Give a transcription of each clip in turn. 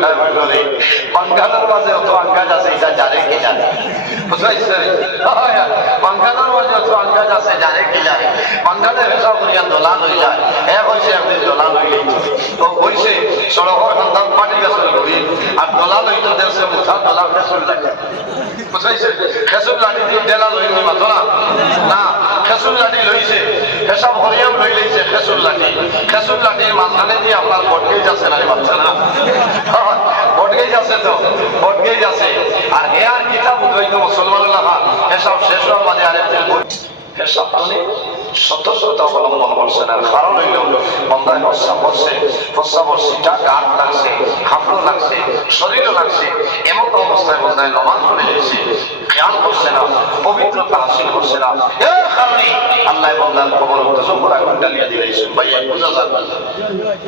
বেটায় বলে বাঙ্গালোর মাঝে অত আঙ্গাজ আছে এটা জানে কি জানে বুঝাইছে বাঙ্গালোর মাঝে অত আঙ্গাজ আছে জানে কি জানে বাঙ্গালে হেসা করিয়া দোলা লই যায় এক হয়েছে একদিন দোলা লইলেই তো হয়েছে সড়কের খান্দান পাটি গেছে ঘুরি আর দোলা লইতে দেখছে মুঠা দোলা খেসুল লাগে বুঝাইছে খেসুল লাঠি দিয়ে ডেলা লইনি মাত্র না খেসুল লাঠি লইছে হেসব হরিয়াম লই লইছে খেসুল লাঠির মাঝখানে দিয়ে আপনার বটগেজ আছে না বাচ্চা না বটগেজ আছে তো বটগেজ আছে আর হে আর কিতাব উদ্বৈত মুসলমান লেখা এসব শেষ হওয়ার বাদে আরেকদিন এসব সতর্কতা অবলম্বন করছে না কারণ হইল বন্ধায় প্রস্রাবর সিটা গাঢ় লাগছে হাঁপড়ো লাগছে শরীরও লাগছে এমন অবস্থায় বন্ধায় নমাজ পড়ে যাচ্ছে খেয়াল করছে না পবিত্রতা হাসিল করছে না এর কারণে আল্লাহ বন্ধার খবর সম্পূর্ণ এখন ডালিয়া দিয়েছেন ভাইয়া বোঝা যাবে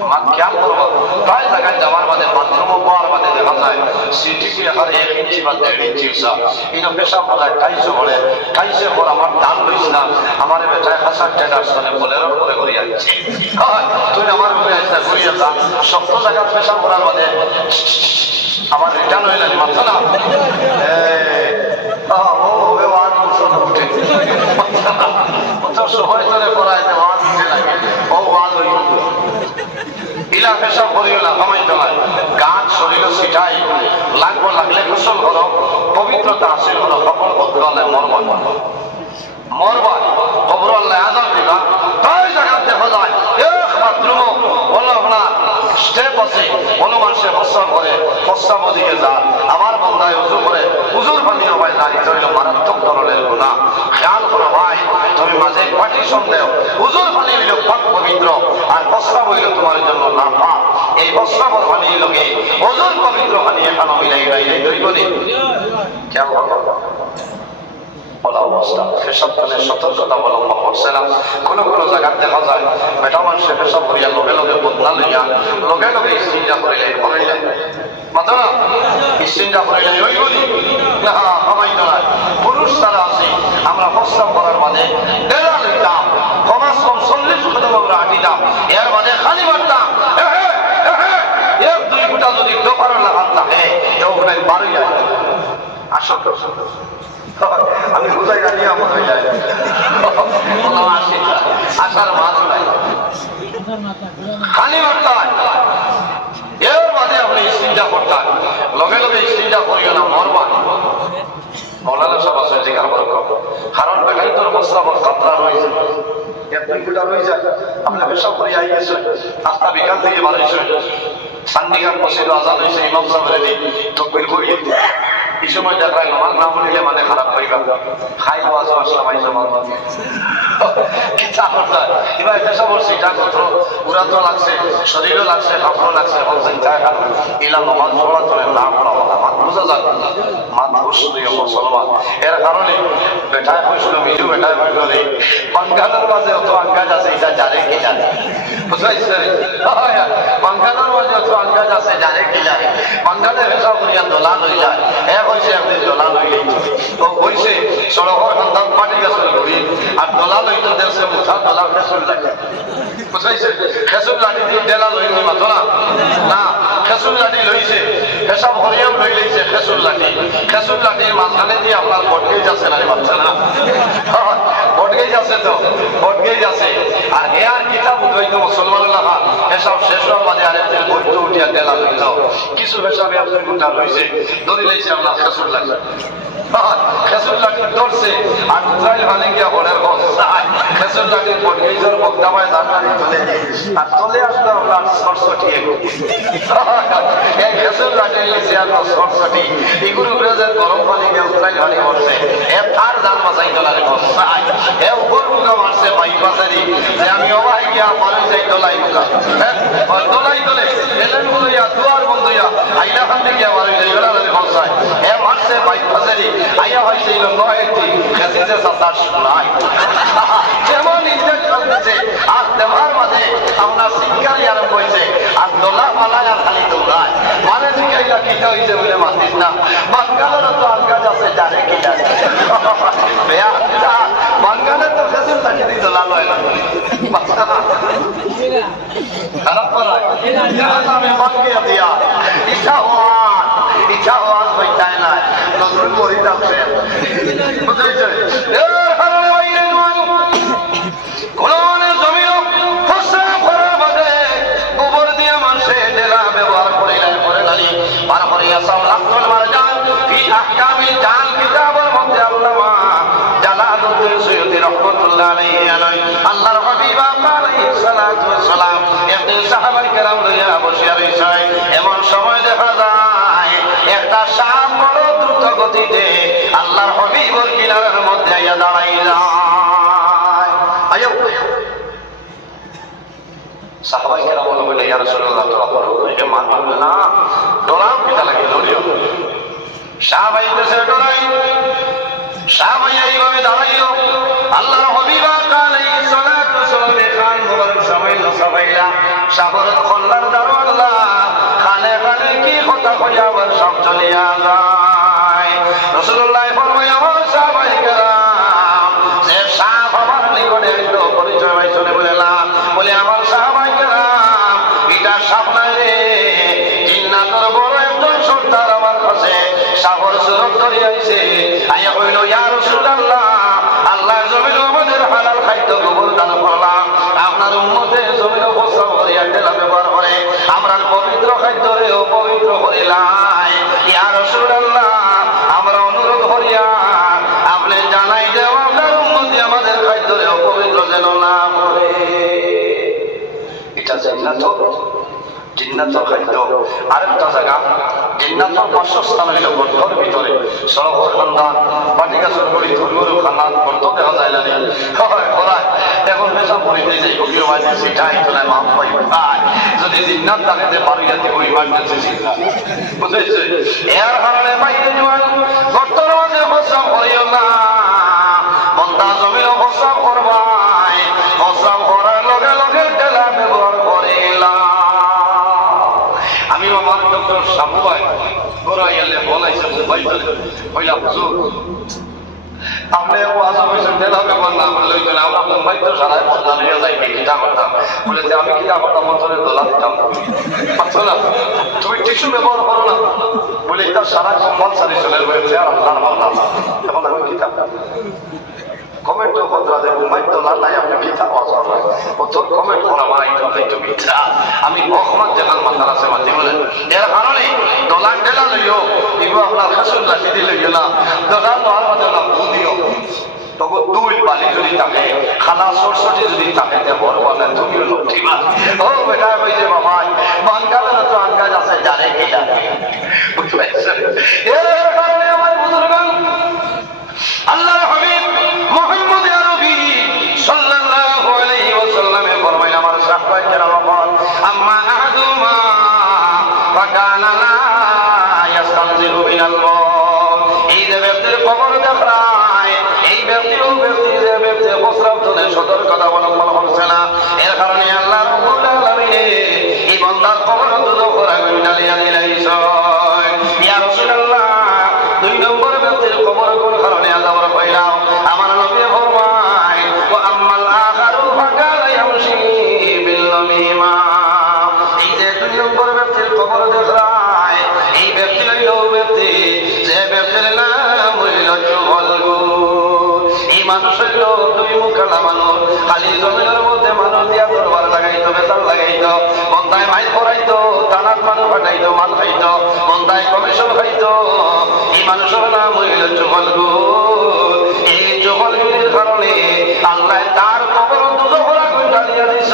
আমার খেয়াল করবো প্রায় জায়গায় যাওয়ার বাদে বাথরুমও পাওয়ার বাদে দেখা যায় সিটিপি এখানে 1 ইঞ্চি বা 1.5 ইঞ্চি উঁচা এই পেশাব বলায় কাইছে ভরে কাইছে পর আমার দান লইস না আমার বেটায় হাসার টেটার সামনে বলেরও করে করে যাচ্ছে তুই আমার উপরে একটা ঘুরিয়ে যা শক্ত জায়গা পেশাব করার বাদে আমার রিটার্ন হয়ে যাবে মাথা না সময় ধরে করায় লাগে ও ওয়াজ হইল ইলা পেশাব করিও না কমাইতে হয় গাছ শরীর সিটাই লাগবো লাগলে গোসল করো পবিত্রতা আছে কোনো সকল বদলে মরবা খবর আল্লাহ আজাব দিবা তাই জায়গা দেখা যায় একমাত্র বলো আপনার স্টেপ আছে কোনো মানুষের প্রস্তাব করে প্রস্তাব দিকে যা আমার বন্ধায় উজু করে উজুর পানীয় ভাই দাঁড়িয়ে হইল মারাত্মক ধরনের গুণা খেয়াল করো ভাই তুমি মাঝে পাটি সন্দেহ উজুর পানি হইল পাক পবিত্র আর প্রস্তাব হইল তোমার জন্য না পাক এই প্রস্তাবর পানি হইল কি উজুর পবিত্র পানি এখানে মিলাই বাইরে দৈব দিন খেয়াল করো অবস্থা পেশাব কালে সতর্কতা অবলম্বন করছে না কোনো কোনো জায়গায় দেখা যায় বেটা মানুষের পেশাব করিয়া লগে লগে বদলা লইয়া লগে লগে ইস্তিনজা করিলে করাইলে মাত্র না ইস্তিনজা করিলে ওই বলি না কমাই নয় পুরুষ তারা আছে আমরা প্রস্তাব করার বাদে ডেরা লইতাম কমাস কম 40 কদম আমরা হাঁটিতাম এর বাদে খালি মারতাম এক দুই ফুটা যদি দোকান লাগান থাকে ওখানে বারোই যায় আসো আমি বুঝাই জানি আমার হয়ে যায় আসার মাছ নাই খালি মারতে হয় এর বাদে আপনি স্ত্রীটা করতেন লগে লগে স্ত্রীটা করিও না মরবা মৌলানা সব আছে জিজ্ঞাসা করো কারণ বেটাই তোর প্রস্তাবক কাতরা রয়েছে এক দুই ফুটা রয়ে যায় আপনি পেশাব করে আই গেছে আস্তা বিকাল থেকে বাড়াইছে সান্দিগার মসজিদ আজাদ হয়েছে ইমাম সাহেবের তকবির করিয়ে এই সময় দেখা নামাজ না পড়লে মানে খারাপ হয়ে গেল খাই ওয়াজ আসলাম এবার পেশা বলছি যা কত পুরাতো লাগছে শরীরও লাগছে হাফড়ও লাগছে বলছেন যা এলাম নামাজ পড়া চলে না পড়া বলা মাত বোঝা যাবে মাত অবশ্যই মুসলমান এর কারণে বেটায় হয়েছিল মিজু বেটায় হয়েছিল বাঙ্গালোর মাঝে অত আঙ্গাজ আছে এটা জানে কি জানে বুঝাইছে বাঙ্গালোর মাঝে অত আঙ্গাজ আছে জানে কি জানে বাঙ্গালে হেসা করিয়া দোলা লই যায় এক হয়েছে একদিন দোলা লইলেই তো হয়েছে সড়কের খান্দান পাটি গেছে ঘুরি আর দোলা লইতে দেখছে মুঠা দোলা খেসুল লাগে বুঝাইছে খেসুল লাঠি দিয়ে ডেলা লইনি মাত্র না খেসুল লাঠি লইছে হেসব হরিয়াম লই লইছে খেসুল লাঠির মাঝখানে দিয়ে আপনার বটগেজ আছে না বাচ্চা না বটগেজ আছে তো বটগেজ আছে আর হে আর কিতাব উদ্বৈত মুসলমান লেখা এসব শেষ হওয়ার বাদে আরেকদিন বইতে উঠিয়া ডেলা লইত কিছু পেশাবে আপনার গুণটা রয়েছে দড়ি লইছে আপনার খেসুল লাগে খেসুল লাঠি ধরছে আর উত্তরাইল ভালে গিয়া হরের খেসুল লাঠির বটগেজের বক্তাবায় দাঁড়ানি তুলে আর চলে আসলো আপনার সরস্বতী এই খেসুল লাঠি লিখছে আপনার সরস্বতী এগুলো ব্রেজের গরম পানি গিয়ে উত্তরাইল ভালে হরছে এ তার জান বাঁচাই তোলারে বসাই এ উপর মুখা মারছে বাইপাসেরই যে আমি অবাই গিয়া পারে যাই দোলাই মুখা দোলাই তোলে এলেন বলইয়া দুয়ার বন্ধুইয়া আইলা খান্তে গিয়া মারে যাই বেলা বসাই এ মারছে বাইপাসেরই আইয়া হয়েছে নয়টি খেসিতে সাতাশ নাই যেমন ইজ্জত চলতেছে আর দেওয়ার মাঝে আপনার শিক্ষারই আরম্ভ হয়েছে আর দোলা পালায় আর খালি দৌড়ায় মানে শিখাইলা কিটা হয়েছে বলে মাতিস না বাঙ্গালেরও তো আঙ্গাজ আছে জানে কি জানে বাঙ্গালের তো খেসুল তাকে দিয়ে দোলা লয় না খারাপ করায় আমি বাঙ্গিয়ে দিয়া ইচ্ছা সাহাবাই কেরাম বলে ইয়া রাসূলুল্লাহ তোরা করো যে মান বলবে না ডরাও কিতা লাগে ধরিও সাহাবাই দেশে ডরাই সাহাবাই এইভাবে দাঁড়াইলো আল্লাহর হাবিব আলাইহিস সালাতু ওয়াসসালাম খান মোবারক সাহাবাইলা সাগরের খল্লার দারওয়ালা খানে খানে কি কথা কইয়া আবার সব চলিয়া যায় রাসূলুল্লাহ ফরমায় ও সাহাবাই কেরাম যে সাহাব আমার নিকটে এলো পরিচয় ভাই শুনে বলে আমার সাহাবাই কেরাম এটা সাপ নাই রে জিন্নাতের বড় একজন সর্দার আমার কাছে সাগর সুরত ধরে আইছে আইয়া কইল ইয়া রাসূলুল্লাহ আল্লাহর জমিনে আমাদের হালাল খাদ্য কবুল দান করলাম আপনার উম্মতে জমিনে বসা করিয়া তেলা ব্যবহার করে আমরা পবিত্র খাদ্যরে অপবিত্র করিলাই ইয়া রাসূলুল্লাহ আমরা অনুরোধ করিয়া আপনি জানাই দেও আপনার উম্মতে আমাদের খাদ্যরে অপবিত্র যেন না করে এটা জিন্নাতের খাদ্য আরেকটা জায়গা জিন্নাতের বাসস্থান হইল গর্তের ভিতরে সড়কের খান্দান বাটি গাছের করি ধর্মের খান্দান গর্ত দেখা যায় না হয় এখন পেশাব করিতে যাই কবিও মাঝে সেটাই তোলায় মাপ পাই যদি জিন্নাত থাকে যে বাড়িয়াতে ওই মাঝে জিন্নাত বুঝেছে এর কারণে বাইরে জোয়ান গর্তের মাঝে প্রস্রাব করিও না বন্দা জমিও প্রস্রাব করবাই প্রস্রাব করার লগে লগে তেলা ব্যবহার করিলাম আমি আমার ডক্টর সাবু ভাই গোরাইয়ালে বলাইছে মোবাইল কইলা হুজুর আপনি ওয়াজ হইছেন তেলা ব্যবহার না করলে হইতো না আমরা মুম্বাই তো সারাই বদলা নিয়ে যাই কিতা করতাম বলে যে আমি কিতা করতাম মন্ত্রে দোলা দিতাম পাচ্ছো না তুমি টিস্যু ব্যবহার করো না বলে এটা সারা কম্পালসারি চলে গেছে আর আপনার মাল্লা এখন আমি কিতা কমেন্ট পত্র আছে মুম্বাই তো লাল্লাই আপনি কিতা ওয়াজ করবেন ও তোর কমেন্ট করা মানে এটা মিথ্যা আমি অহমদ জানাল মাথার আছে মাঝে বলেন এর কারণে দোলা টেলা লইও এগুলো আপনার খাসুল্লাহ দিদি লইও না দোলা লোহার মাঝে না বুদিও তবে দুই বালি যদি থাকে খালা সরস্বতী যদি থাকে তে বড় বলে তুমিও লক্ষ্মীমা ও বেটা কই যে বাবা বাঙ্গালে না তো আঙ্গাজ আছে জানে কি জানে বুঝতে পারছেন এর কারণে আমার বুজুর্গগণ আল্লাহর হাবিব মুহাম্মদ আরবি সাল্লাল্লাহু আলাইহি ওয়াসাল্লামে ফরমাইলেন আমার সাহাবায়ে কেরাম আম্মা আহাদুমা ফাকানা লা ইস্তানজিরু বিনাল মাউত এই যে ব্যক্তির কবর দেখায় এই ব্যক্তিও ব্যক্তি যে ব্যক্তি প্রস্রাব ধরে সতর্কতা অবলম্বন করছে না এর কারণে আল্লাহ রাব্বুল আলামিন এই বান্দার কবর দুজখ রাখবেন ডালিয়া দিলাইছে ইয়া রাসূলুল্লাহ দুই নম্বর ব্যক্তির কবর কোন কারণে আল্লাহর কইলাম আমার নবী ফরমায় ওয়া আম্মাল আখারু ফাকালা ইয়ামশি বিল নামিমা এই যে দুই নম্বর ব্যক্তির কবর দেখায় এই ব্যক্তি হইল ব্যক্তি যে ব্যক্তির নাম হইল চুগলগুর এই মানুষ হইল দুই মুখানা মানুষ খালি জমিনের মধ্যে মানুষ দিয়া দরবার লাগাইতো বেতাল লাগাইতো বন্দায় মাইল পড়াইতো টানাত মানুষ পাঠাইতো মাল খাইতো বন্দায় কমিশন খাইতো এই মানুষের নাম হইল চুগলগুর এই চুগলগুলির কারণে আল্লাহ তার কবর দুজখের আগুন জ্বালিয়ে দিছ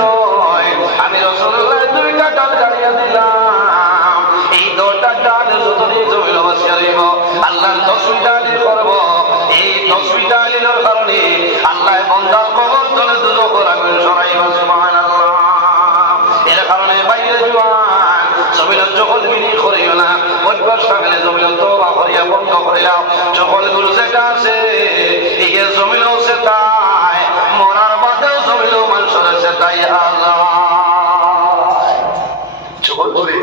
আমি রাসূলুল্লাহ দুইটা ডাল জ্বালিয়ে দিলাম এই দুইটা ডাল যতদিন জমিল বাসিয়া দিব আল্লাহর 10 ডালি করব এই 10 ডালির কারণে আল্লাহ বান্দার কবর তলে দুজখের আগুন সরাইবা সুবহানাল্লাহ এর কারণে বাইরে জওয়ান জমিনের চকলগিরি করিও না অভ্যাস থাকলে জমিনের তওবা করিয়া বন্ধ করিলাম চকলগুলো যেটা আছে একে জমিনও সে তাই মরার বাদেও জমিনও মানুষের সে তাই আল্লাহ চকলগুলি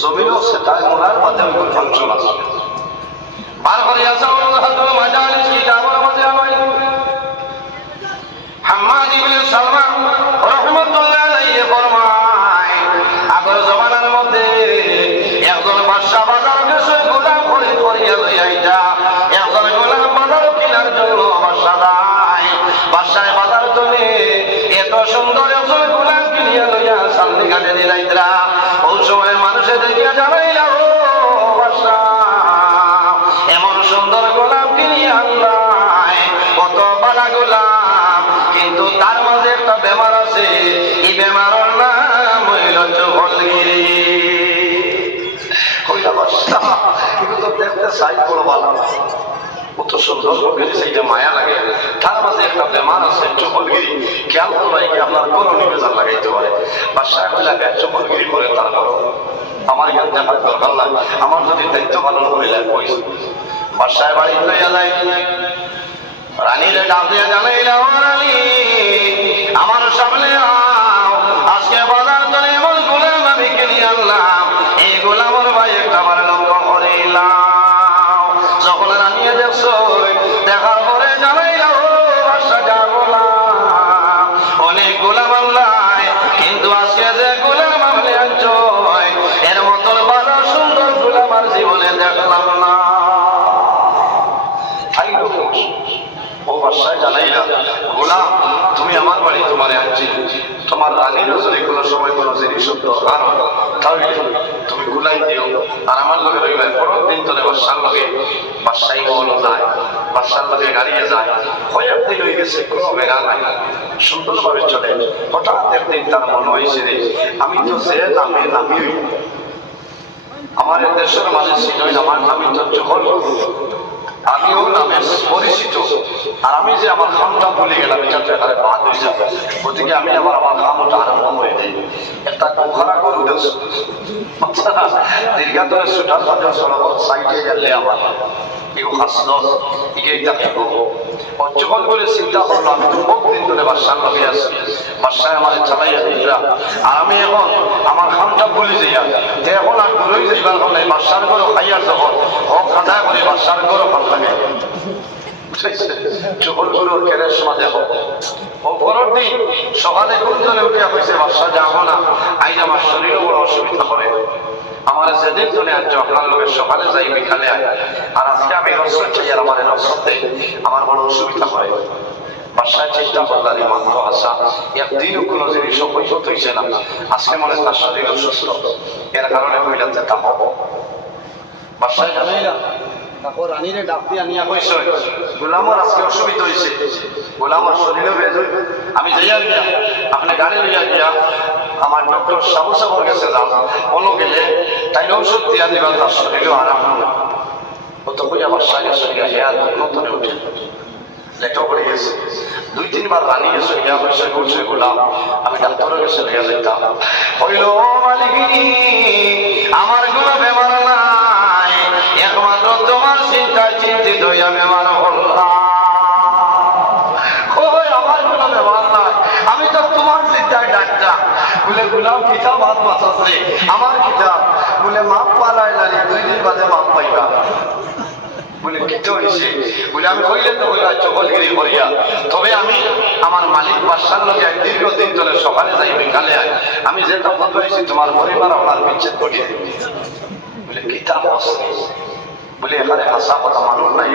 জমিনও সে তাই মরার বাদেও ফাংশন আছে বার করিয়া যাও হাতুল মাজালিস কিতাবের মধ্যে আমায় হাম্মাদ ইবনে সালমান রাহমাতুল্লাহ আলাইহি ফরমায় আগের জামানার মধ্যে একজন বাদশা বাজার গেছে গোলাম খরিদ করিয়া লইয়া আইতা একজন গোলাম বাজার কেনার জন্য বাদশায় বাজার চলে এত সুন্দর একজন গোলাম কিনিয়া লইয়া সামনে ঘাটে দিলাইতরা ওই সময় মানুষে দেখিয়া জানাইলা ও বাদশা এমন সুন্দর গোলাম কিনিয়া আনলাই কত বালা গোলাম কিন্তু তার মাঝে একটা বেমার আছে এই বেমারের নাম হইল চকলগিরি কইলা বাদশা কিন্তু তো দেখতে চাই বড় ভালো কত সুন্দর করে সেইটা মায়া লাগে। তার মাঝে একটা বেমার আছে চকলগিরি, খেয়াল করবাই কি আপনার করণী বেজার লাগাইতে পারে। বাসায় এলাকায় চকলগিরি করে তারপর আমার এখানে দেখার দরকার লাগে, আমার যদি দায়িত্ব পালন করে যায় পয়সা বাসায় বাড়ি লইয়া যায় রানীরে ডাক দিয়ে জানাইলা, ও রানী আমার সামনে আজকে বাজার ধরে এমন গোলাম আমি কিনে আনলাম, এই গোলামের ভাই একটা আমার লক্ষ্য করিলাম। যখন রানিয়ে দেখছো দেখার পরে জানাইলা, ও বাসা যা গোলাম অনেক গোলাম আনলাই, কিন্তু আজকে যে গোলাম আমলে আনছ এর মতন ভালো সুন্দর গোলাম আর জীবনে দেখলাম না। ও বাসায় জানাইলা, গোলাম তুমি আমার বাড়ি তোমারে আনছি, তোমার রানীরও যদি কোনো সময় কোনো জিনিস দরকার তাহলে তুমি গুলাই দিও। আর আমার লগে রইলে পরের দিন তোলে বাসার লগে বাসাই বলো যায়, বাসার লগে গাড়িয়ে যায়, কয়েক দিন হয়ে গেছে কোনো বেড়া নাই, সুন্দরভাবে চলে। হঠাৎ একদিন তার মনে হয়েছে রে আমি তো সে নামে নামি আমার দেশের মাঝে ছিল আমার নামই তো যখন আমিও নামে পরিচিত, আর আমি যে আমার খামটা ভুলে গেলাম এটাতে এখানে বাদ হয়ে যাবে, ওদিকে আমি আবার আমার খামটা আরম্ভ হয়ে যাই। একটা কোখারা গরু দেশ দীর্ঘাতরে সুটার সাথে সড়ক সাইডে গেলে আমার এগুলো হাসলো এটা যখন করে চিন্তা করলো আমি তো খুব দিন ধরে বাসার লগে আছি, বাসায় আমার চালাইয়া দিলা, আর আমি এখন আমার খামটা ভুলে যাইয়া এখন আর দূরই যাইবার হলে বাসার গরু খাইয়ার যখন হোক খাজা করে বাসার গরু ভাল লাগে চোখর গরু কেনের সময় দেখো ও পরের দিন সকালে গুঞ্জনে উঠিয়া হয়েছে বাসা যাবো না, আইন আমার শরীরও বড় অসুবিধা করে। আমার যেদিন চলে আনছো আপনার লোকের সকালে যাই বিকালে আয়, আর আজকে আমি রসদ চাই আর আমার রসদে আমার বড় অসুবিধা হয়। বাসায় চিন্তা করলাম মাত্র আসা একদিনও কোনো জিনিস পরিশোধ হয়েছে না, আজকে মনে তার শরীর অসুস্থ, এর কারণে হইলাম যে তা হবো বাসায় জানাইলাম। তারপর রানীরে ডাক দিয়া নিয়া কইছে গোলামর আজকে অসুবিধা হয়েছে, গোলামর শরীরও বেজ, আমি যাইয়া গিয়া আপনি গাড়ি লইয়া গিয়া আমার ডক্টর সাবু সাবর কাছে যাও, কোনো গেলে তাই ঔষধ দিয়া দিবার তার শরীরও আরাম হবে। ও তো কইয়া বাসায় গেছে গিয়া নতুনে উঠে লেখা পড়ে গেছে, দুই তিনবার রানী গেছে গিয়া কইছে বলছে গোলাম আমি ডাক্তারের কাছে লইয়া যাইতাম, হইল মালিকিনী আমার কোনো বেমার নাই, একমাত্র তোমার চিন্তায় চিন্তিত হইয়া বেমার হল্লা। আমার কোনো বেমার নাই, আমি তো তোমার চিন্তায় ডাক্তার। বলে গোলাম কিতাব হাত মাথাছে আমার কিতাব, বলে মাপ পালাই লাগে 2 দিন বাদে মাপ পাইবা। বলে কিতে হয়েছে, বলে আমি কইলে তো হইলা চকলগিরি করিয়া, তবে আমি আমার মালিক বাসার লোকে দীর্ঘদিন ধরে সকালে যাই বিকালে আয়, আমি যেটা বন্ধ হয়েছি তোমার পরিবার আপনার বিচ্ছেদ করিয়ে দিবি। বলে কিতাব আছে, বলে এখানে হাসা কথা মানুষ নাই।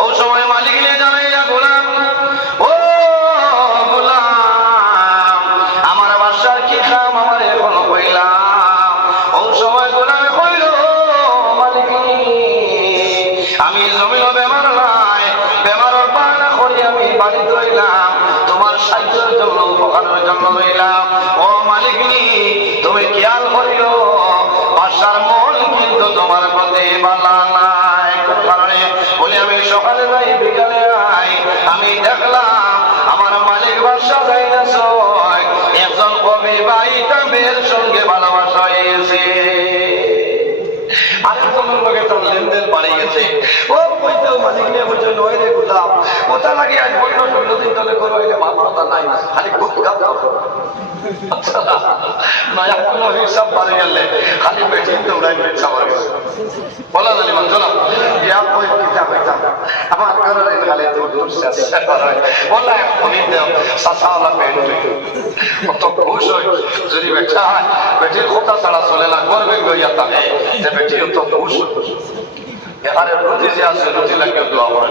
ও সময় মালিক নিয়ে জানাইয়া গোলাম, ও গোলাম আমার বাসার কি কাম আমার এখনো কইলাম। ও সময় গোলামে কইল মালিক আমি জমিল বেমার নাই, বেমারের পানা করি আমি বাড়িতে রইলাম, তোমার সাহায্যের জন্য উপকারের জন্য রইলাম। ও মালিকনি তুমি খেয়াল করিল বাসার মন কিন্তু তোমার প্রতি বালা নাই, কারণে বলি আমি সকালে যাই বিকালে আই, আমি দেখলাম আমার মালিক বাসা যাই না একজন অবিবাহিতা মেয়ের সঙ্গে ভালোবাসা হয়েছে, আরেকজনের লোকে তার লেনদেন বাড়ি গেছে। ও কইতেও মালিক নিয়ে বলছে নয় রে গোলাম কোথা লাগে আজ 15-16 দিন ধরে করো এলে মাথা নাই খালি খুব গাপ নয়া কোনো হিসাব পারে গেলে খালি বেঠিন দৌড়াই বেচা হয়ে গেছে বলা জানি মান চলাম ইয়া কই কিতা কইতা আমার ঘরে খালি দৌড় শেষ করে বলা এখনই দেও সাসাওয়ালা পেন্টে কত খুশ হই যদি বেচা হয় বেটির কথা ছাড়া চলে না করবে গইয়া থাকে যে বেটি তো খুশ এখানে রুটি যে আছে রুটি লাগিয়ে দোয়া করে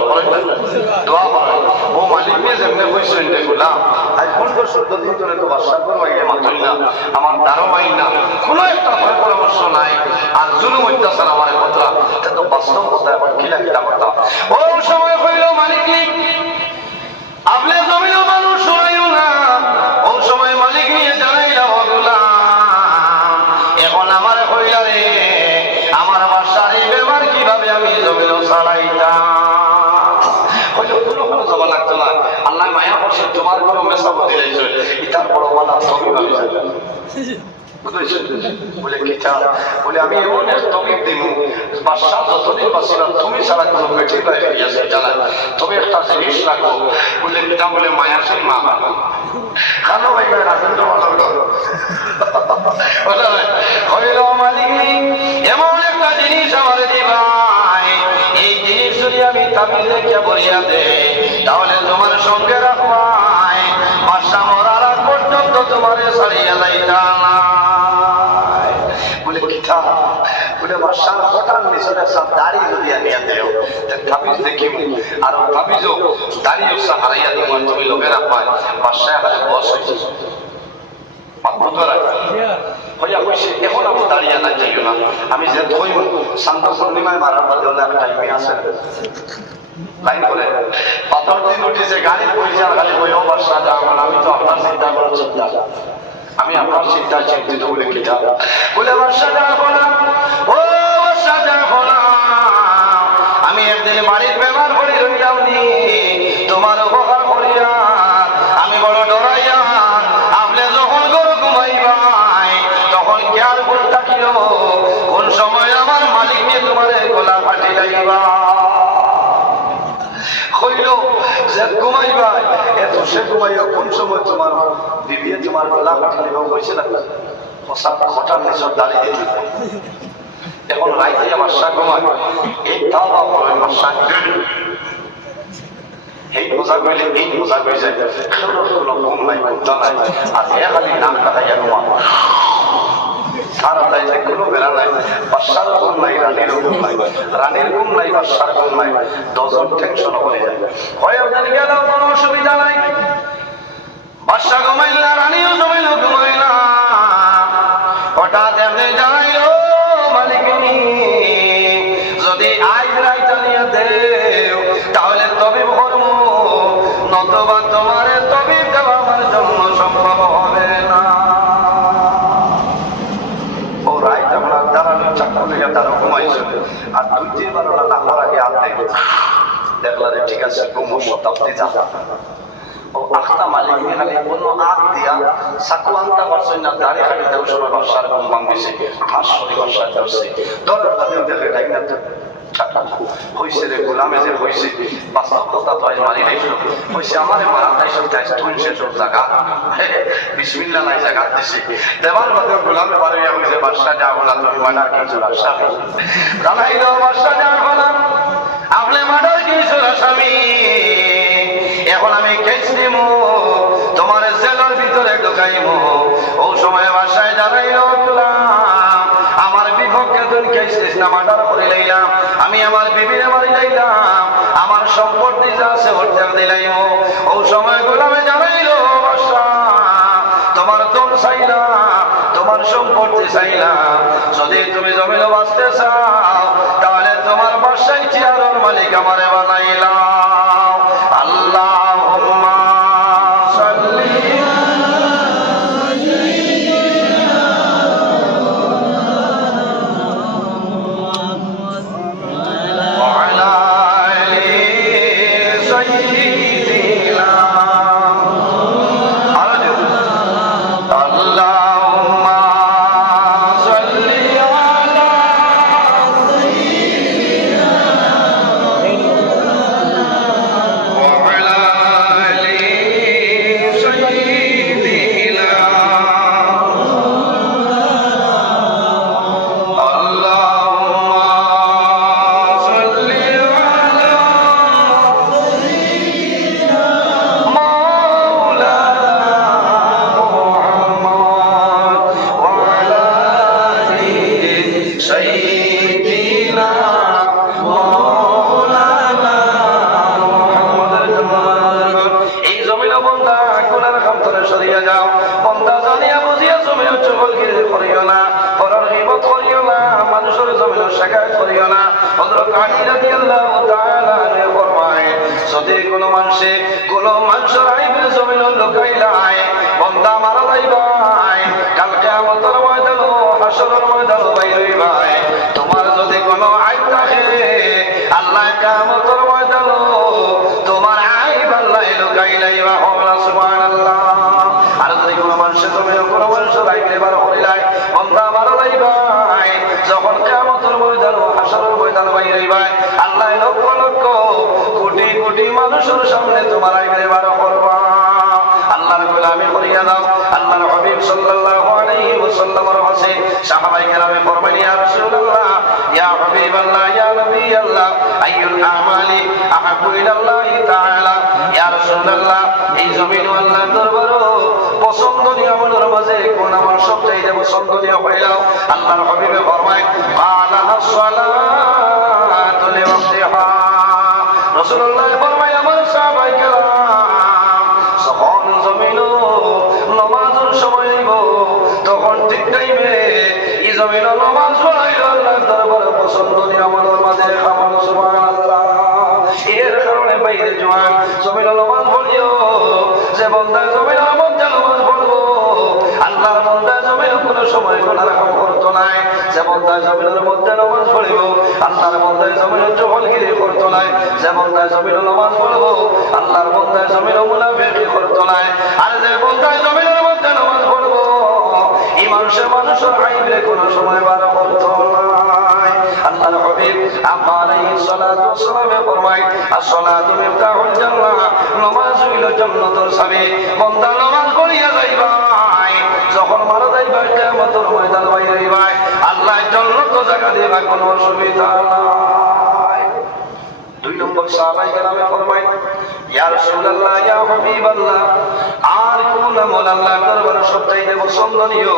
দোয়া করে ও মালিক নিয়ে যেমনি কইছেন গোলাম আজ 15-16 দিন ধরে তো বাসা করো আইলে মাত্রই না আমার দ্বারও আই না কোনো একটা পরামর্শ নাই, আর জুলুম অত্যাচার আমার কথা এটা তো বাস্তব কথা, এখন কিলা কিলা কথা। ও সময় কইল মালিক আপনি জমিও মানুষ শোনাইও না, ও সময় মালিক নিয়ে জানাইলা গোলাম এখন আমার কইলা রে আমার বাসার এই বেমার কিভাবে আমি জমিও চালাইতাম। মেসা বদি লাইছে ইতার বড় মালা তবে ভাবি যায় বলে কিতা বলে আমি এমন এক তবিব দিব বাদশাহ যতদিন বাঁচিলাম তুমি ছাড়া কোনো বেটি বাইরে গিয়েছে জানা তবে একটা জিনিস রাখো বলে কিতা বলে মায়াসের মা খানো ভাই ভাই রাজেন্দ্র হইল মালিক এমন একটা জিনিস আমার দিবাই এই জিনিস যদি আমি তাবিজ রেখে বলিয়া দে তাহলে তোমার সঙ্গে রাখবাই বাদশাহ মরার আগ পর্যন্ত তোমার ছাড়িয়া যাইতা না বলে কিতা বলে বাদশাহ হঠাৎ মিশরে সব দাড়ি যদি আনিয়া দেও তাবিজ দেখিব আর তাবিজও দাড়িও হারাইয়া দিব তুমি লোকে রাখবাই বাদশাহ বস হয়েছে এখন আমি দাঁড়িয়ে না যাইও না আমি যে ধইব শান্ত পূর্ণিমায় মারার বাদে হলে আমি টাইমে আসে লাইন করে পাথর দিন উঠেছে গাড়ির পয়সা খালি বইও বাসা যা আমি তো আপনার চিন্তা করার চিন্তা আমি আপনার চিন্তায় চিন্তিত বলে কিতা বলে বাসা যা বলাম ও বাসা যা বলাম আমি একদিন বাড়ির ব্যবহার করি রইলাম নি তোমার উপকার করিয়া আমি বড় ডরাইয়া আপনি যখন গরু ঘুমাইবাই তখন খেয়াল করে থাকিও কোন সময় আমার মালিককে তোমার গলা ফাটি লাইবা হইল যে ঘুমাইবাই এত সে ঘুমাইও কোন সময় তোমার বিবিয়ে তোমার গলা ফাটি লাইবা হয়েছে না হঠাৎ নিচর দাঁড়িয়ে দিতে এখন রাইতে আমার শাক ঘুমায় এই তাও আমার শাক এই বোঝা কইলে এই বোঝা কই যায় কোনো ঘুম নাই ঘুমটা নাই আর এ খালি নাম কাটাইয়া ঘুমা সারা তাইতে কোনো বেড়া নাই বাদশার ঘুম নাই রানীর ঘুম নাই রানীর ঘুম নাই বাদশার ঘুম নাই দশজন টেনশন হয়ে যায় হয়ে জানি গেল কোনো অসুবিধা নাই বাদশা ঘুমাইল না রানীও ঘুমাইল ঘুমাইল না হঠাৎ এমনি জানাইল মালিক যদি আজ রাইতা নিয়ে দেও তাহলে তবে ভরম নতবা তোমার তবে দেওয়া আমার জন্য সম্ভব হবে না ও রাইত আমরা দাঁড়ানো চাকর লেগে তারা ঘুমাইছে আর দুই তিনবার ওরা না হওয়ার আগে আর দেখলাম ঠিক আছে ঘুমো শতাব্দী যা ও আখতা মালিক খালি কোনো আগ দিয়া সাকু আনতা পারছই না দাঁড়িয়ে খালি দেও সময় বাসার ঘুম ভাঙছে হাস সরি বাসায় ধরছে দলের বাদেও দেখে ডাই না হইছে রে গোলামে যে হইছে বাস্তব কথা তো আজ মারি নাই হইছে আমারে মারা নাই সব তাই তুলছে সব জায়গা বিসমিল্লাহ নাই জায়গা দিছে দেবার বাদে গোলামে বাড়িয়া হইছে বাদশা যা বলা তুমি মানা কিছু রাখছা জানাই দাও বাদশা যা বলা আপনি মানার কিছু রাখামি এখন আমি কেস নিব তোমার জেলার ভিতরে ঢুকাইব ও সময় বাসায় জানাইল আমার বিপক্ষে তুমি কেস না মার্ডার করে লইলাম আমি আমার বিবিরে মারি লাইলাম আমার সম্পত্তি যা আছে অর্ধেক দিলাইম ও সময় গোলামে জানাইল বাদশা তোমার দল চাইলা তোমার সম্পত্তি চাইলা যদি তুমি জমিনে বাঁচতে চাও তাহলে তোমার বাসায় চেয়ারের মালিক আমারে বানাইলাম আল্লাহুম্মা সাল্লি যদি কোনো মানুষে কোনো মানুষের আইবে জমিন লুকাইলাই বন্দা মারা যাইবাই কালকে আমাদের ময়দান হাসরের ময়দান বাইরে ভাই তোমার যদি কোনো আইব থাকে আল্লাহ কিয়ামতের ময়দান তোমার আইব আল্লাহ লুকাইলাই বা সুবহানাল্লাহ কোটি মানুষের সামনে তোমার আইনে বার করবা আল্লাহর গোলামি করিয়া দাও আল্লাহর হাবিব সাল্লাল্লাহু আলাইহি ওয়াসাল্লামের কাছে সাহাবায়ে কেরামে ফরমান ইয়া রাসূলুল্লাহ ইয়া হাবিবাল্লাহ ইয়া নবিয়াল্লাহ আইয়ুল আমালি আহাব্বু ইলাল্লাহি তাআলা ইয়া রাসূলুল্লাহ এই জমিন আল্লাহর দরবারে পছন্দনীয় আমলের মাঝে কোন আমল সবচেয়ে পছন্দনীয় হইলো আল্লাহর হাবিবে ফরমায় আলা সালাতু লিওয়াক্তিহা রাসূলুল্লাহ ফরমায় আমার সাহাবায়ে কেরাম যখন জমিন নামাজের সময় হইব তখন ঠিক টাইমে এই জমিন নামাজ পড়াইল আল্লাহর দরবারে পছন্দনীয় আমলের মাঝে আমল সুবহানাল্লাহ এর কারণে বাইরে জওয়ান জমিন নামাজ পড়িও যে বান্দা জমিনের মধ্যে নামাজ পড়বো আল্লাহর বান্দা জমিন কোনো সময় গুনাহ করত নাই যে বান্দা জমিনের মধ্যে নামাজ পড়িব আল্লাহর বান্দা জমিনের জহলগিরি করত নাই যে বান্দা জমিনের নামাজ পড়বো আল্লাহর বান্দা জমিনের মুনাফিকি করত নাই আর যে বান্দা জমিনের মধ্যে নামাজ পড়বো এই মানুষের আইবে কোনো সময় বার করত নাই আল্লাহর হাবিব আলাইহিস সালাতু ওয়াসসালাম ফরমায় as-salatu মিফতাহুল জান্নাহ নামাজ হইল জান্নাতের চাবি বান্দা নামাজ পড়িয়া যাইবা যখন মারা যাইবা কিয়ামতের ময়দান বাইরে যাইবা আল্লাহ জান্নাত জায়গা দিবা কোনো অসুবিধা নাই দুই নম্বর সাহাবায়ে কেরামে ফরমায় ইয়া রাসূলুল্লাহ ইয়া হাবিবাল্লাহ আর কোন আমল আল্লাহর দরবারে সবচেয়ে পছন্দনীয়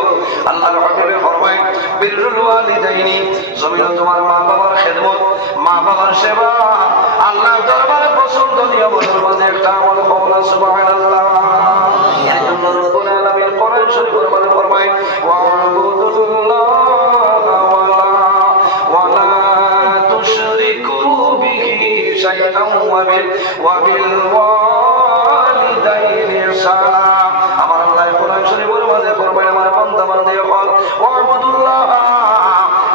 আল্লাহর হাবিবে ফরমায় বিররুল ওয়ালিদাইনি জমিন তোমার মা বাবার খেদমত মা বাবার সেবা আল্লাহর দরবারে পছন্দনীয় আমলের মাঝে একটা আমল কওলা সুবহানাল্লাহ এর জন্য রব্বুল আলামিন কোরআন শরীফের মধ্যে ফরমায় ওয়া'বুদুল্লাহা ওয়ালা তুশরিকু বিহি শাইআন ওয়া বিল ওয়ালিদাইনি ইহসানা আমার আল্লাহ কোরআন শরীফের মধ্যে ফরমায় আমার বান্দা বান্দী হল ওয়া'বুদুল্লাহ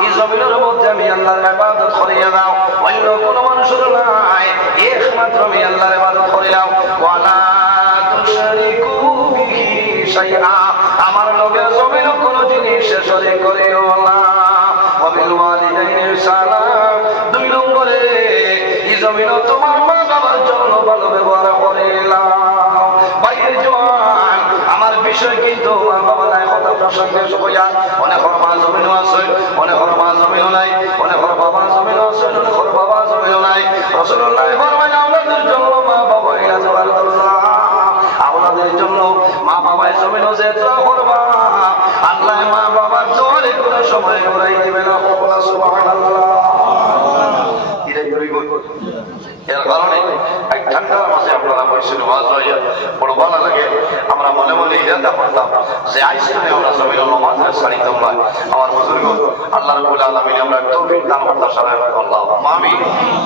এই জমিনের মধ্যে আমি আল্লাহর ইবাদত করিয়া দাও অন্য কোনো মানুষের নাই একমাত্র আমি আল্লাহর ইবাদত করিলাম ওয়ালা তুশরিকু বিহি শাইআ আমার লগে জমিন কোনো জিনিস শরীক করিও না ওয়া বিল ওয়ালিদাইনি ইহসানা দুই নম্বরে এই জমিন তোমার মা বাবার জন্য ভালো ব্যবহার করিলাম বাইরে জওয়ান আমার বিষয় কিন্তু মা বাবা নাই কথা প্রসঙ্গে সইয়া অনেক মা জমিনও আছে অনেক মা জমিনও নাই অনেক বাবা জমিনও আছে অনেক বাবা জমিনও নাই রাসূলুল্লাহ ফরমায় আওলাদের জন্য মা বাবা ইলা জওয়াল দরজা আওলাদের জন্য মা বাবার জমিনও যে দোয়া করবা আল্লাহ মা বাবার দোয়ারে কোনো সময় ঘুরাই দিবে না সুবহানাল্লাহ এটাই করিব এর কারণে এক ঠান্ডার মাঝে আপনারা বসেন ওয়াজ হইয়া বড় ভালো লাগে আমরা মনে মনে ইরাদা করতাম যে আইসনে আমরা জমিন নামাজের ছাড়িতাম না আমার বুজুর্গ আল্লাহ রাব্বুল আলামিন আমরা তৌফিক দান করতে সারা আল্লাহ আমিন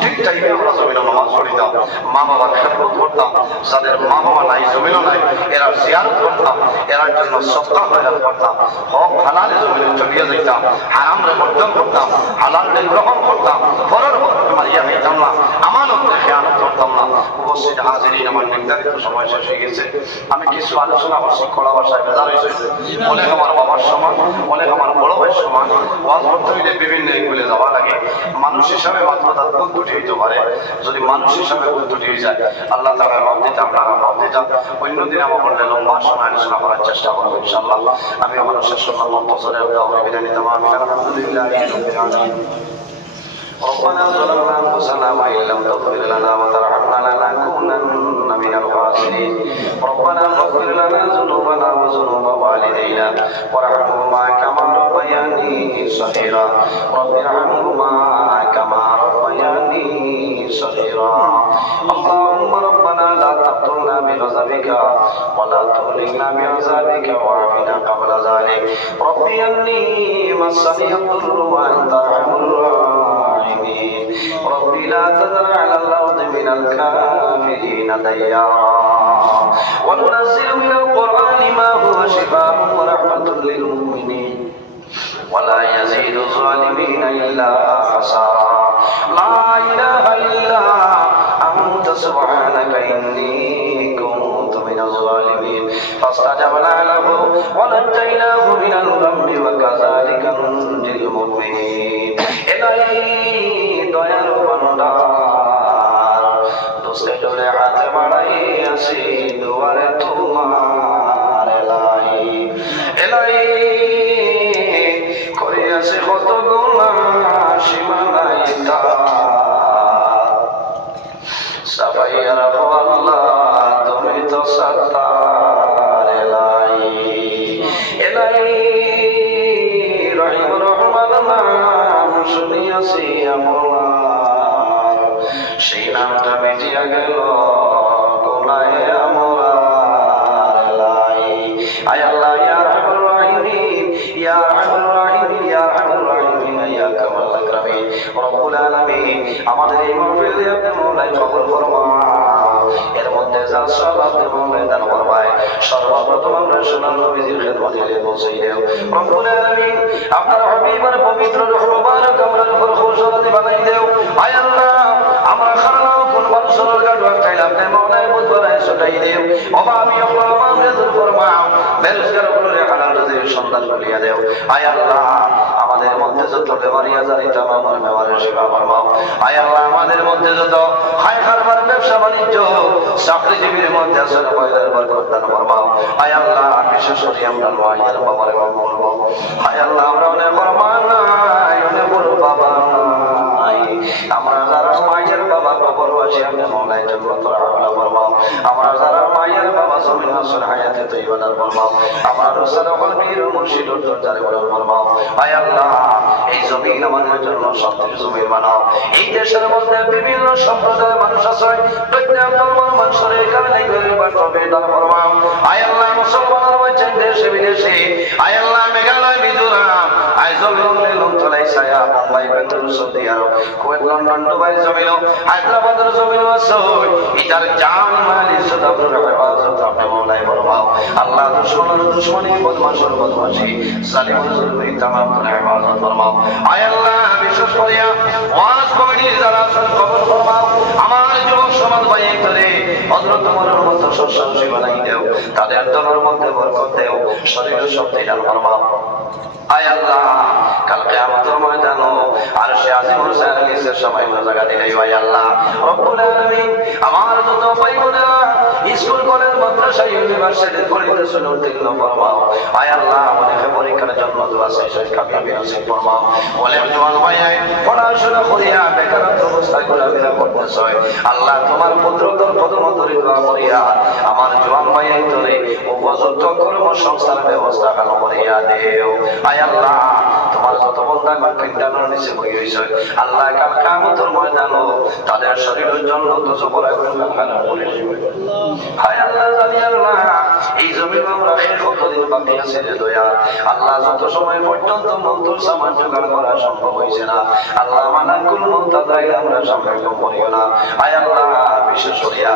ঠিক টাইমে আমরা জমিন নামাজ পড়িতাম মা বাবার খেদমত করতাম যাদের মা বাবা নাই জমিনও নাই এরা জিয়ারত করতাম এরার জন্য সদকা খয়রাত করতাম হক হালালে জমিনে চলিয়ে যাইতাম হারামরে বর্জন করতাম হালালকে গ্রহণ করতাম ফরজ মারিয়া যাইতাম না আমানত খেয়ানত করতাম না উপস্থিত হাজিরিন আমার নির্ধারিত সময় শেষ হয়ে গেছে আমি কিছু আলোচনা করছি খোলা ভাষায় বেজার হয়েছে অনেক আমার বাবার সমান অনেক আমার বড় ভাইয়ের সমান ওয়াজ করতে হইলে বিভিন্ন এগুলো যাওয়া লাগে মানুষ হিসাবে মাত্র তার ভুল ত্রুটি হইতে পারে যদি মানুষ হিসাবে ভুল ত্রুটি হয়ে যায় আল্লাহ তাআলা মাফ দিতে আপনারা মাফ দিতে অন্যদিন আমার বললে লম্বা সময় আলোচনা করার চেষ্টা করবো ইনশাআল্লাহ আমি আমার শেষ করলাম বছরের বিদায় নিতে পারবো আলহামদুলিল্লাহ ربنا ظلمنا انفسنا وان لم تغفر لنا وترحمنا لنكونن من الخاسرين ربنا اغفر لنا ذنوبنا وذنوب والدينا وارحمهما كما ربياني صغيرا رب ارحمهما كما ربياني صغيرا اللهم ربنا لا تقتلنا بغضبك ولا تهلكنا بعذابك وعافنا قبل ذلك ربي اني مسني الضر وانت ارحم الراحمين ربي لا تذر على الارض من الكافرين ديارا وننزل من القران ما هو شفاء ورحمه للمؤمنين ولا يزيد الظالمين الا خسارا لا اله الا انت سبحانك اني كنت من الظالمين فاستجبنا له ونجيناه من الغم وكذلك ننجي المؤمنين إلهي দয়ার ভান্ডার দোস্ত আছে আমার, সেই নামটা মিটিয়া গেল গোনায় আমার লাই। আয় আল্লাহ ইয়া আরহামুর রাহিমিন, ইয়া আরহামুর রাহিমিন, ইয়া আরহামুর রাহিমিন, ইয়া কামাল আকরামিন রব্বুল আলামিন, আমাদের এই মাহফিলে আপনি মওলাই কবুল ফরমাও। এর মধ্যে যা সব আপনি মওলাই দান ফরমায়। সর্বপ্রথম আমরা সোনার নবীজির খিদমতে পৌঁছে দেও রব্বুল আলামিন। আপনার হাবিবের পবিত্র রূহ মুবারক আমরার উপর খুশরতি বানাই দেও। আয় আল্লাহ, আমরা খানাও কোন মানুষের গাড় চাইলে আপনি মওলাই বুঝবাই ছড়াই দেও। অভাবী আল্লাহ মাফ ফরমাও, বেরোজগার হলে হালাল রুজির সন্ধান করিয়া দেও। আয় আল্লাহ, আমাদের মধ্যে যত বেমারি আজারি তামাম বেমারের সেবা ফরমাও। আয় আল্লাহ, আমাদের মধ্যে যত হায় কারবার ব্যবসা বাণিজ্য চাকরিজীবীর মধ্যে আছে পয়দার বরকত দান ফরমাও। আয় আল্লাহ, বিশেষ করে আমরা মায়ের বাবার বলবো। আয় আল্লাহ, আমরা অনেক ফরমান নাই, অনেক বড় বাবা নাই, আমরা যারা মায়ের বাবা কবরবাসী আমরা মওলাই জান্নাতুল আলা ফরমাও। আমরা যারা মায়ের বাবা জমিন আসল হায়াতে তৈবা দান ফরমাও। আমরা রসুল কলবীর মুর্শিদ দরজারে বলার ফরমাও। আয় আল্লাহ, এই জমিন আমাদের জন্য শান্তির জমিন বানাও। এই দেশের মধ্যে বিভিন্ন সম্প্রদায়ের মানুষ আছে, প্রত্যেক ধর্মের মানুষের কারণে গরিব বাটবে দান ফরমাও। আয় আল্লাহ, মুসলমানের মধ্যে দেশে বিদেশে, আয় আল্লাহ, মেঘালয় মিজোরাম আইজল লন্ডন ছায়া Mumbai Bengaluru Saudi Arab Kuwait London Dubai Jamil হায়দ্রাবাদের জমিল আছে এটার জান মাল ইজ্জত আপনার হেফাজত আপনি মওলাই ফরমাও। আল্লাহ, দুশমনের দুশমনী বদমাশের বদমাশি জালিমের জুলমি তামাম করে হেফাজত ফরমাও। আয় আল্লাহ, বিশেষ করিয়া ওয়াজ কমিটির যারা আছেন কবুল ফরমাও। আমার যুবক সমাজ ভাই করে হযরত ওমরের মতো সৎসাহসী বানাই দেও, তাদের দলের মধ্যে বরকত দেও, শরীর শক্তি দান ফরমাও। আয় আল্লাহ, কাল কিয়ামতের ময়দানে আরশে আজিমের সায়ানিসের সময় জায়গা দিলেই আয় আল্লাহ রব্বুল আলামিন, আমার যত ভাই বোনেরা স্কুল কলেজ মাদ্রাসা ইউনিভার্সিটি পড়িতেছে উত্তীর্ণ ফরমাও। আয় আল্লাহ, অনেকে পরীক্ষার জন্য দোয়া চাইছে, কামিয়াবি নসিব ফরমাও। অনেক জওয়ান ভাই পড়াশোনা করিয়া বেকারত্ব অবস্থায় ঘোরাফেরা করতেছে, আল্লাহ তোমার পুত্রদের কদম ধরে দোয়া করিয়া আমার জওয়ান ভাই ধরে উপযুক্ত কর্মসংস্থানের ব্যবস্থা কালো করিয়া দেও। আয় আল্লাহ, তোমার যত বন্ধা কন্টেইনারের নিচে বই হইছে, আল্লাহ কাল কিয়ামতের ময়দানে তাদের শরীরের জন্য তো সফর করে খানা করে দিবে। হায় আল্লাহ, জানি আল্লাহ, এই জমিন আমরা কতদিন বাকি আছে রে দয়া আল্লাহ, যত সময় পর্যন্ত মন্তর সামান জোগাড় করা সম্ভব হয়েছে না, আল্লাহ মানাকুল মুনতাজাই আমরা সামনে করিও না। আয় আল্লাহ, বিশেষ করিয়া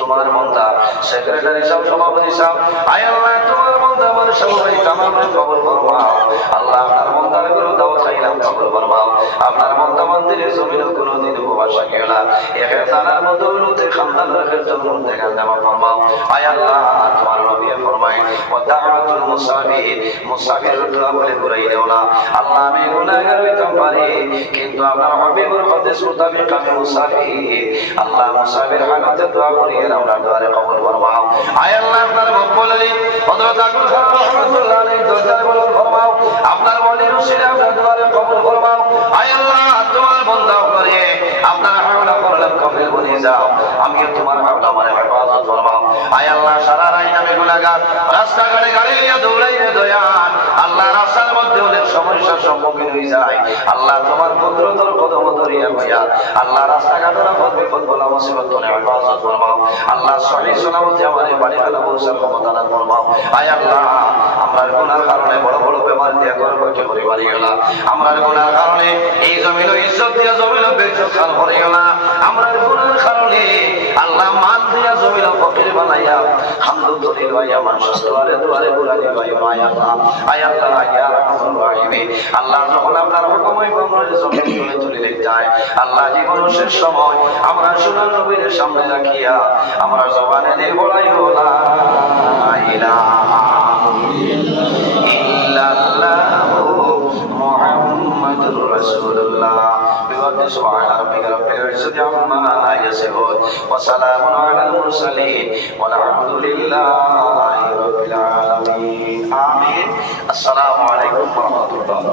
তোমার বান্দা সেক্রেটারি সাহেব, সভাপতি সাহেব, আয় আল্লাহ, তোমার বান্দা আমার সবাই তামাম কবুল ফরমাও। আল্লাহ, আপনার বান্দার গুলো দাওয়াত খাইলাম কবুল ফরমাও। আপনার বান্দা মন্দিরে জমিন কোনদিন উপবাস রাখিও না, একে তারার বদৌলতে খানদানের জন্য দেখা দেওয়া ফরমাও। আয় আল্লাহ, তোমার নবী ফরমায় ওয়া দাওয়াতুল মুসাফির, মুসাফিরের দোয়া বলে ঘুরাই দেও না। আল্লাহ, আমি গুনাহগার হইতাম পারি, কিন্তু আপনার হাবিবের হাদিস মোতাবেক আমি মুসাফির। আল্লাহ, মুসাফির হালাতে দোয়া করি আমরা দোয়ারে কবুল ফরমাও। আয় আল্লাহ, আপনার মকবুলি হযরত আবুল খান রাহমাতুল্লাহ আলাইহি দরজায় কবুল ফরমাও। আপনার ওলির উসিলে আমরা দোয়ারে কবুল ফরমাও। আয় আল্লাহ, তোমার বান্দা করে আপনার হাওলা করলাম কবুল বনে যাও, আমিও তোমার হাওলা মানে হেফাজত ফরমাও। আয় আল্লাহ, সারা রাত আমি গুনাহগার রাস্তাঘাটে গাড়ি নিয়ে দৌড়াই রে দয়াল আল্লাহ, রাস্তার মধ্যে অনেক সমস্যার সম্মুখীন হয়ে যায়, আল্লাহ তোমার কুদরতের কদম ধরিয়া হইয়া আল্লাহ রাস্তাঘাটের আপদ বিপদ বলা মুসিবত করে হেফাজত ফরমাও। আল্লাহ, সহি সালামতে আমাদের বাড়ি ফেলা পৌঁছার ক্ষমতা দান ফরমাও। আয় আল্লাহ, আমরা গুনার কারণে বড় বড় বেমার দিয়ে ঘর বসে পরিবারে গেলা, আমরা গুনার কারণে এই জমিন ইজ্জত দিয়া জমিন বেইজ্জত খান হয়ে গেলা, আমরা গুনার কারণে আল্লাহ মান দিয়া জমিন ফকির বানাইয়া খামদু ধরি লইয়া মানুষ দুয়ারে দুয়ারে বুলানি লইয়া। আয় আল্লাহ, আয় আল্লাহ, ইয়া রাহমানুর রাহিম, আল্লাহ যখন আপনার হুকুম হইব আমরা জমিন তুলে তুলে যায়, আল্লাহ জীবন শেষ সময় আমরা সোনার নবীর সামনে রাখিয়া আমরা জবানে দিয়ে বলাইব লা ইলাহা ইল্লাল্লাহু মুহাম্মাদুর রাসূলুল্লাহ। سبحان ربك رب العزة عما يصفون وسلام على المرسلين والحمد لله رب العالمين آمين. السلام عليكم ورحمة الله.